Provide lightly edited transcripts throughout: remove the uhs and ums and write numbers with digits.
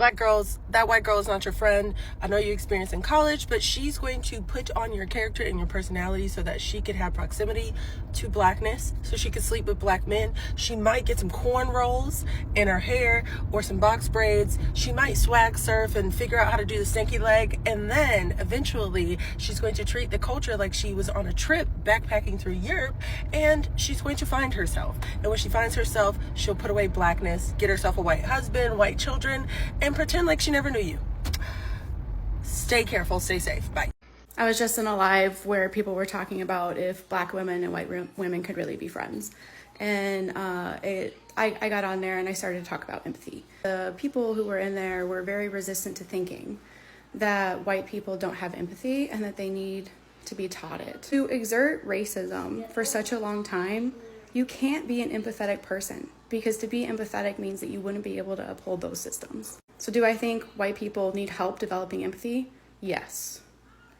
Black girls, that white girl is not your friend. I know you experienced in college, but she's going to put on your character and your personality so that she could have proximity to blackness, so she could sleep with black men. She might get some cornrows in her hair or some box braids. She might swag surf and figure out how to do the stinky leg. And then eventually she's going to treat the culture like she was on a trip backpacking through Europe, and she's going to find herself. And when she finds herself, she'll put away blackness, get herself a white husband, white children, and pretend like she never knew you. Stay careful, stay safe. Bye. I was just in a live where people were talking about if black women and white women could really be friends. And I got on there and I started to talk about empathy. The people who were in there were very resistant to thinking that white people don't have empathy and that they need to be taught it. To exert racism for such a long time, you can't be an empathetic person, because to be empathetic means that you wouldn't be able to uphold those systems. So do I think white people need help developing empathy? Yes.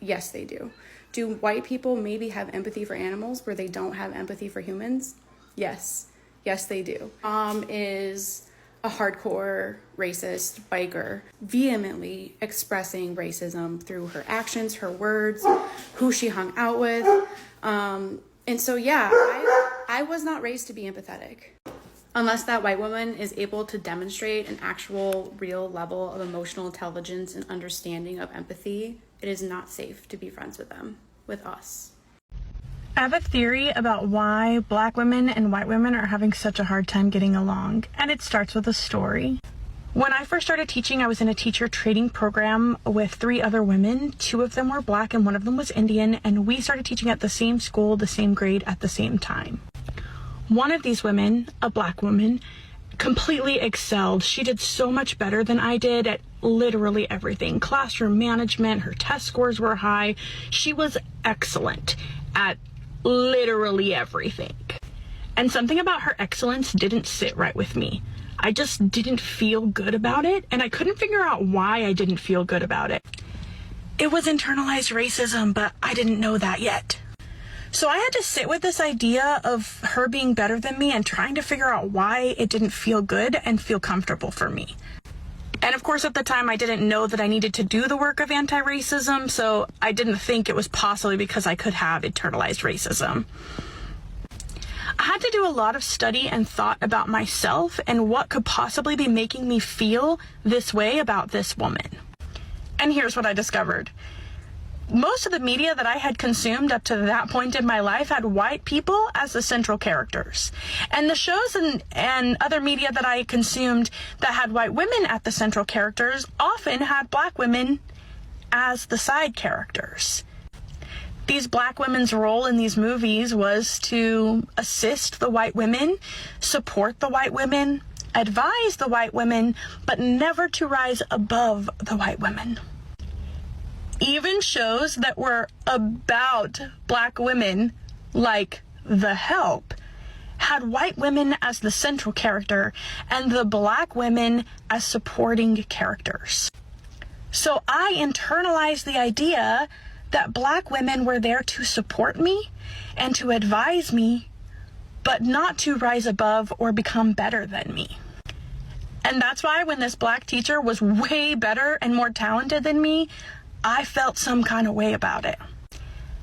Yes, they do. Do white people maybe have empathy for animals where they don't have empathy for humans? Yes. Yes, they do. Mom is a hardcore racist biker, vehemently expressing racism through her actions, her words, who she hung out with. And so, yeah, I was not raised to be empathetic. Unless that white woman is able to demonstrate an actual real level of emotional intelligence and understanding of empathy, it is not safe to be friends with them, with us. I have a theory about why black women and white women are having such a hard time getting along, and it starts with a story. When I first started teaching, I was in a teacher training program with 3 other women. 2 of them were black and 1 of them was Indian, and we started teaching at the same school, the same grade, at the same time. One of these women, a black woman, completely excelled. She did so much better than I did at literally everything. Classroom management, her test scores were high. She was excellent at literally everything. And something about her excellence didn't sit right with me. I just didn't feel good about it, and I couldn't figure out why I didn't feel good about it. It was internalized racism, but I didn't know that yet. So I had to sit with this idea of her being better than me and trying to figure out why it didn't feel good and feel comfortable for me. And of course, at the time, I didn't know that I needed to do the work of anti-racism, so I didn't think it was possibly because I could have internalized racism. I had to do a lot of study and thought about myself and what could possibly be making me feel this way about this woman. And here's what I discovered. Most of the media that I had consumed up to that point in my life had white people as the central characters. And the shows and other media that I consumed that had white women at the central characters often had black women as the side characters. These black women's role in these movies was to assist the white women, support the white women, advise the white women, but never to rise above the white women. Even shows that were about black women, like The Help, had white women as the central character and the black women as supporting characters. So I internalized the idea that black women were there to support me and to advise me, but not to rise above or become better than me. And that's why when this black teacher was way better and more talented than me, I felt some kind of way about it.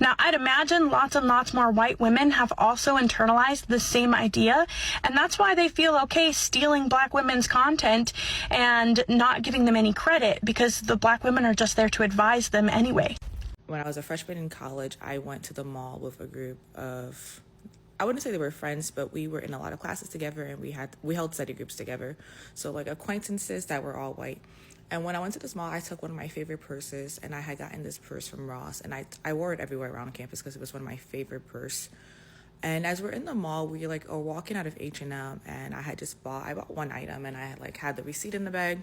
Now, I'd imagine lots and lots more white women have also internalized the same idea, and that's why they feel okay stealing black women's content and not giving them any credit, because the black women are just there to advise them anyway. When I was a freshman in college, I went to the mall with a group of, I wouldn't say they were friends, but we were in a lot of classes together, and we held study groups together. So like acquaintances that were all white. And when I went to this mall, I took one of my favorite purses, and I had gotten this purse from Ross, and I wore it everywhere around campus because it was one of my favorite purse. And as we're in the mall, we are walking out of H&M, and I bought one item, and I had the receipt in the bag.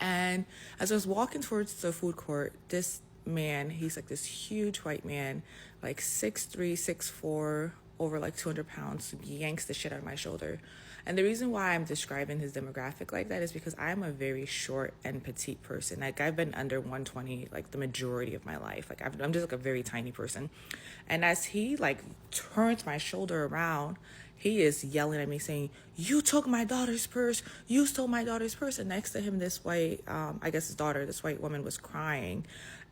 And as I was walking towards the food court, this man, he's like this huge white man, like 6'3", 6'4", over 200 pounds, yanks the shit out of my shoulder. And the reason why I'm describing his demographic like that is because I'm a very short and petite person. I've been under 120 the majority of my life. I'm just a very tiny person. And as he turns my shoulder around, he is yelling at me saying, "You took my daughter's purse, you stole my daughter's purse." And next to him, this white, I guess his daughter, this white woman was crying.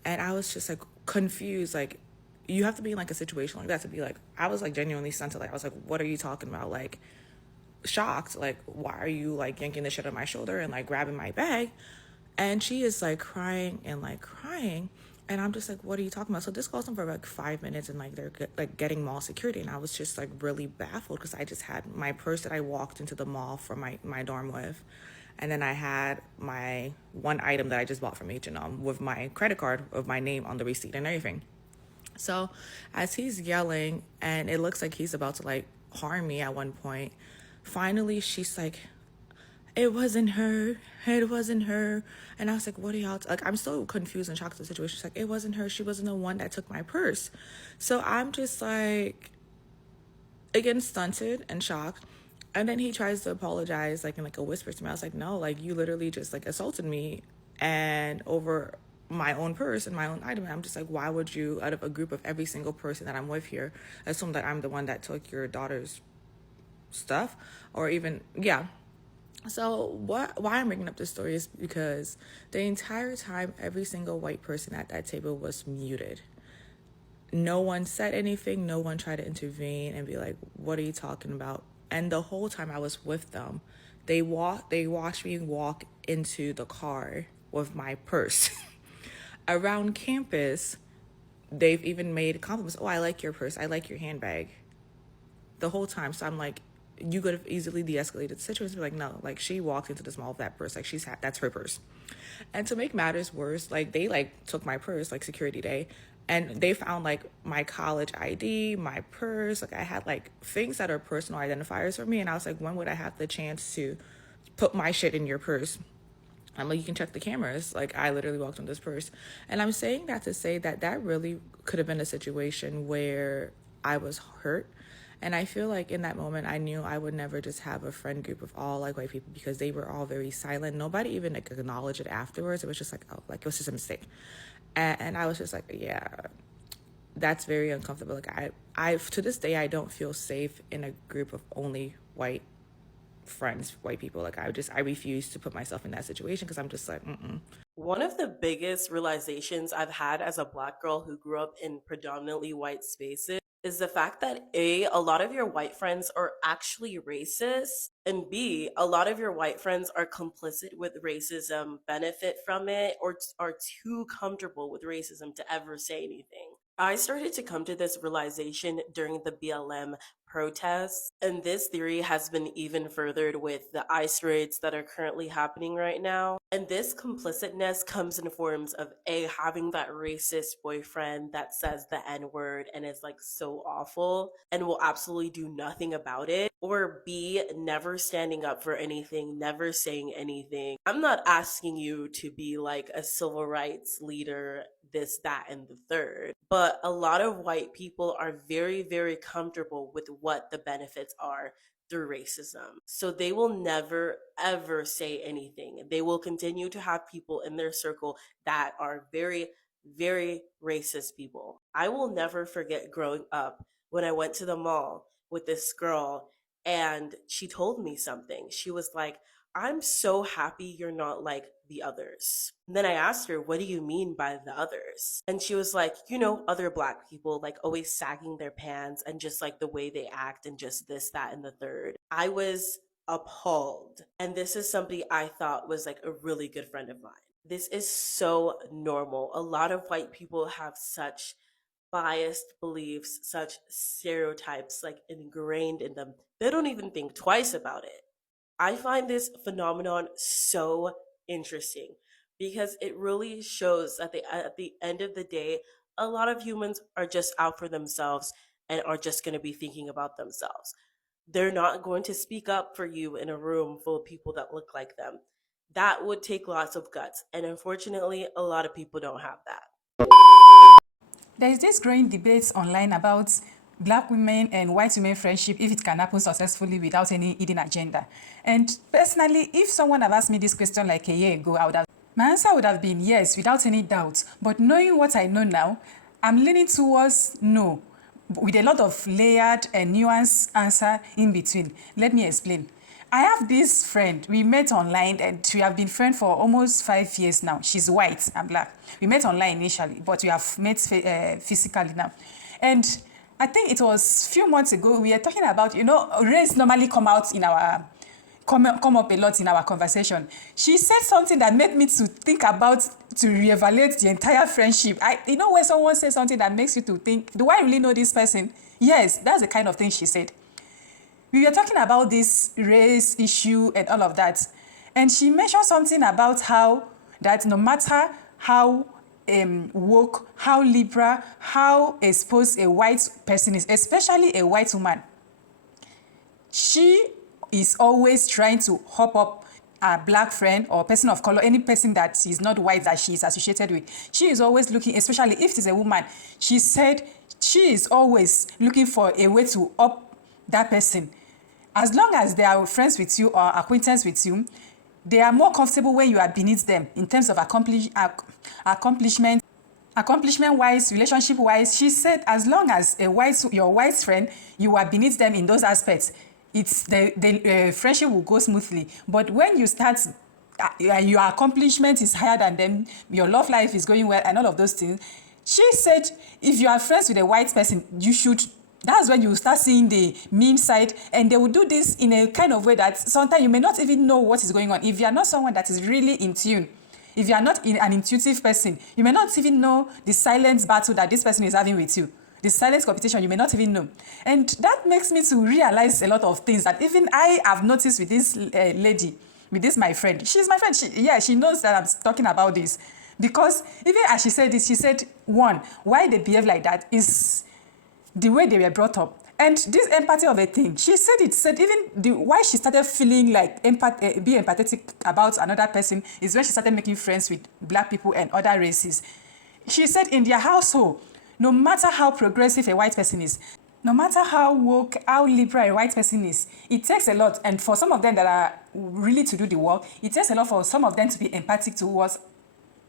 And I was just like confused. Like, you have to be in like a situation like that to be like, I was like genuinely stunted. Like, I was like, what are you talking about? Like, shocked. Like, why are you like yanking the shit on my shoulder and like grabbing my bag? And she is like crying and like crying. And I'm just like, what are you talking about? So this goes on for like 5 minutes, and like they're like getting mall security. And I was just like really baffled because I just had my purse that I walked into the mall from my dorm with. And then I had my one item that I just bought from H&M with my credit card with my name on the receipt and everything. So as he's yelling and it looks like he's about to like harm me at one point, finally she's like, "It wasn't her. It wasn't her." And I was like, what are y'all like, I'm so confused and shocked at the situation. She's like, "It wasn't her. She wasn't the one that took my purse." So I'm just like, again, stunted and shocked. And then he tries to apologize, like in like a whisper to me. I was like, no, like you literally just like assaulted me and over my own purse and my own item. And I'm just like, why would you, out of a group of every single person that I'm with here, assume that I'm the one that took your daughter's stuff? Or even, yeah. So why I'm bringing up this story is because the entire time, every single white person at that table was muted. No one said anything. No one tried to intervene and be like, what are you talking about? And the whole time I was with them, they watched me walk into the car with my purse. Around campus, they've even made compliments. "Oh, I like your purse. I like your handbag." The whole time. So I'm like, you could have easily de-escalated the situation. Be like, no, like she walked into this mall with that purse. Like that's her purse. And to make matters worse, like they like took my purse, like security day, and they found like my college ID, my purse. Like I had like things that are personal identifiers for me. And I was like, when would I have the chance to put my shit in your purse? I'm like, you can check the cameras. Like I literally walked on this purse. And I'm saying that to say that that really could have been a situation where I was hurt. And I feel like in that moment, I knew I would never just have a friend group of all like white people because they were all very silent. Nobody even like acknowledged it afterwards. It was just like, oh, like it was just a mistake. And I was just like, yeah, that's very uncomfortable. Like I to this day, I don't feel safe in a group of only white friends, white people. Like I refuse to put myself in that situation because I'm just like, mm-mm. One of the biggest realizations I've had as a Black girl who grew up in predominantly white spaces is the fact that A, lot of your white friends are actually racist, and B, a lot of your white friends are complicit with racism, benefit from it, or are too comfortable with racism to ever say anything. I started to come to this realization during the BLM protests, and this theory has been even furthered with the ICE raids that are currently happening right now. And this complicitness comes in forms of A, having that racist boyfriend that says the N-word and is like so awful and will absolutely do nothing about it, or B, never standing up for anything, never saying anything. I'm not asking you to be like a civil rights leader, this, that, and the third. But a lot of white people are very, very comfortable with what the benefits are through racism. So they will never, ever say anything. They will continue to have people in their circle that are very, very racist people. I will never forget growing up when I went to the mall with this girl and she told me something. She was like, "I'm so happy you're not like the others." And then I asked her, "What do you mean by the others?" And she was like, other Black people, like always sagging their pants and just like the way they act and just this, that, and the third. I was appalled. And this is somebody I thought was like a really good friend of mine. This is so normal. A lot of white people have such biased beliefs, such stereotypes like ingrained in them. They don't even think twice about it. I find this phenomenon so interesting because it really shows that at the end of the day, a lot of humans are just out for themselves and are just going to be thinking about themselves. They're not going to speak up for you in a room full of people that look like them. That would take lots of guts. And unfortunately, a lot of people don't have that. There is this growing debate online about Black women and white women friendship, if it can happen successfully without any hidden agenda. And personally, if someone had asked me this question like a year ago, my answer would have been yes, without any doubt. But knowing what I know now, I'm leaning towards no. with a lot of layered and nuanced answer in between. Let me explain. I have this friend. We met online and we have been friends for almost 5 years now. She's white and black. We met online initially, but we have met physically now. And I think it was a few months ago, we were talking about, race normally come up a lot in our conversation. She said something that made me to think about, to reevaluate the entire friendship. When someone says something that makes you to think, do I really know this person? Yes, that's the kind of thing she said. We were talking about this race issue and all of that. And she mentioned something about how that no matter how woke, how liberal, how exposed a white person is, especially a white woman, she is always trying to hop up a black friend or person of color, any person that is not white that she is associated with. She is always looking, especially if it is a woman, she said she is always looking for a way to up that person. As long as they are friends with you or acquaintance with you, they are more comfortable when you are beneath them in terms of accomplishment-wise, relationship-wise. She said as long as your white friend, you are beneath them in those aspects, it's the friendship will go smoothly. But when you start, your accomplishment is higher than them, your love life is going well and all of those things, she said if you are friends with a white person, you should, that's when you start seeing the meme side, and they will do this in a kind of way that sometimes you may not even know what is going on. If you are not someone that is really in tune, if you are not an intuitive person, you may not even know the silent battle that this person is having with you. The silent competition, you may not even know. And that makes me to realize a lot of things that even I have noticed with this lady, with this my friend. She's my friend. She knows that I'm talking about this. Because even as she said this, she said, one, why they behave like that is the way they were brought up. And this empathy of a thing, she said even why she started feeling like being empathetic about another person is when she started making friends with black people and other races. She said in their household, no matter how progressive a white person is, no matter how woke, how liberal a white person is, it takes a lot. And for some of them that are really to do the work, it takes a lot for some of them to be empathic towards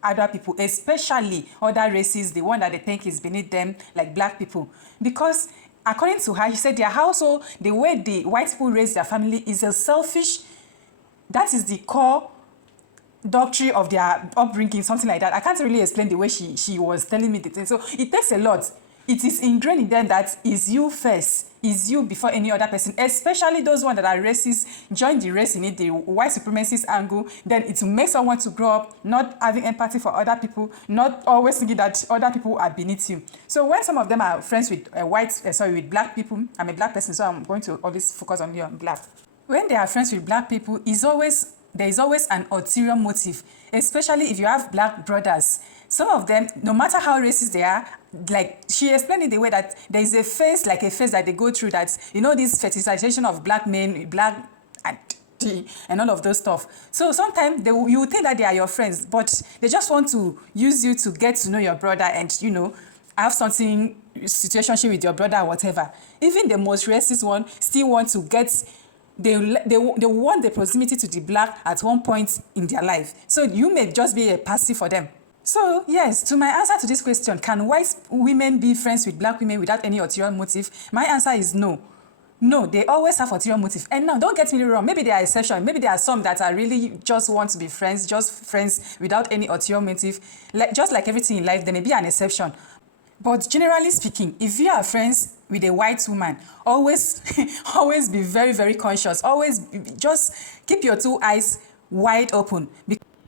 other people, especially other races, the one that they think is beneath them, like black people. Because according to her, she said their household, the way the white people raise their family is a selfish, that is the core doctrine of their upbringing, something like that. I can't really explain the way she was telling me the thing. So it takes a lot. It is ingrained in them that is you first, is you before any other person, especially those ones that are racist, join the race in it, the white supremacist angle, then it will make someone to grow up not having empathy for other people, not always thinking that other people are beneath you. So when some of them are friends with with black people, I'm a black person, so I'm going to always focus on black. When they are friends with black people, there is always an ulterior motive, especially if you have black brothers. Some of them, no matter how racist they are, like she explained it the way that there is a phase that they go through, that, this fetishization of black men, black and all of those stuff. So sometimes you would think that they are your friends, but they just want to use you to get to know your brother and, have something, situationship with your brother or whatever. Even the most racist one still want to get, they want the proximity to the black at one point in their life. So you may just be a passive for them. So, yes, to my answer to this question, can white women be friends with black women without any ulterior motive? My answer is no. No, they always have ulterior motive. And now, don't get me wrong, maybe there are exceptions. Maybe there are some that are really just want to be friends, just friends without any ulterior motive. Just like everything in life, there may be an exception. But generally speaking, if you are friends with a white woman, always be very, very conscious. Just keep your two eyes wide open.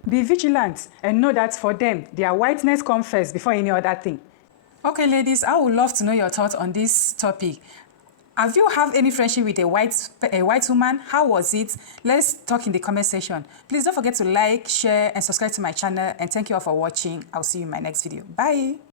Be vigilant and know that for them, their whiteness comes first before any other thing. Okay, ladies, I would love to know your thoughts on this topic. Have you had any friendship with a white woman? How was it? Let's talk in the comment section. Please don't forget to like, share, and subscribe to my channel. And thank you all for watching. I'll see you in my next video. Bye.